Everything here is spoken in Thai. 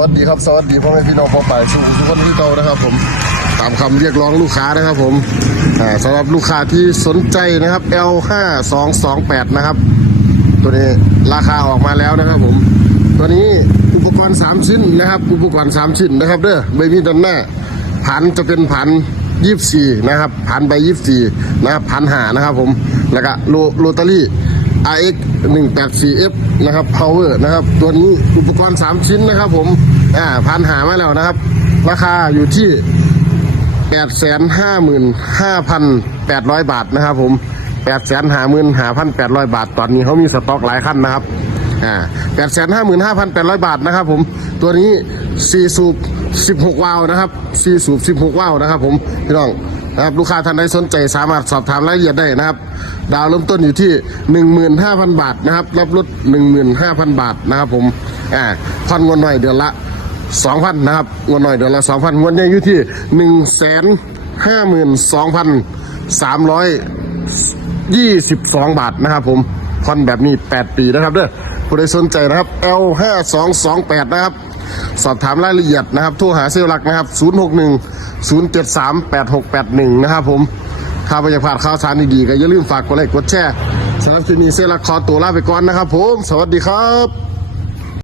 วัสดีครับสวัสดีพ่อแม่พี่น้องพ่อป่ายชูทุกคนที่เก่านะครับผมตามคำเรียกร้องลูกค้านะครับผมอ่าสำหรับลูกค้าที่สนใจนะครับ L 5 2 2 8 นะครับ ตัวนี้ราคาออกมาแล้วนะครับผม ตัวนี้อุปกรณ์ 3 ชิ้นนะครับ อุปกรณ์ 3 ชิ้นนะครับเด้อใบมีดด้านหน้าผันจะเป็นผัน24นะครับผันใบ24นะครับผันหานะครับผมแล้วก็โลโรตารี่ RX 184F นะครับ Power นะครับ ตัวนี้อุปกรณ์ 3 ชิ้นนะครับผม อ่าพันหามาแล้วนะครับ ราคาอยู่ที่ 855,800 บาทนะครับผม 855,800 บาท ตอนนี้เขามีสต็อกหลายขั้นนะครับ อ่า 855,800 บาทนะครับผม ตัวนี้4สูบ16 วาล์วนะครับ4สูบ16 วาล์วนะครับผม พี่น้อง นะครับลูกค้าท่านใดสนใจสามารถสอบถามรายละเอียดได้นะครับ ดาวเริ่มต้นอยู่ที่ 15,000 บาทนะครับรับรถ15,000 บาทนะครับผมอ่าผ่อนงวดหน่อยเดือนละสองพันนะครับงวดหน่อยเดือนละสองพันงวดใหญ่อยู่ที่หนึ่งแสนห้าหมื่นสองพันสามร้อยยี่สิบสองบาทนะครับผมผ่อนแบบนี้แปดปีนะครับเด้อผู้ใดสนใจนะครับ L ห้าสองสองแปดนะครับ สอบถามรายละเอียดนะครับ โทรหาเซลล์หลักนะครับศูนย์หกหนึ่งศูนย์เจ็ดสามแปดหกแปดหนึ่งนะครับผมถ้าไม่อยากาศข่าวสารดีๆก็อย่าลืมฝากกดไลค์กดแชร์สำหรับคลิปนี้เซลล์หลักขอตัวลาไปก่อนนะครับผม สวัสดีครับ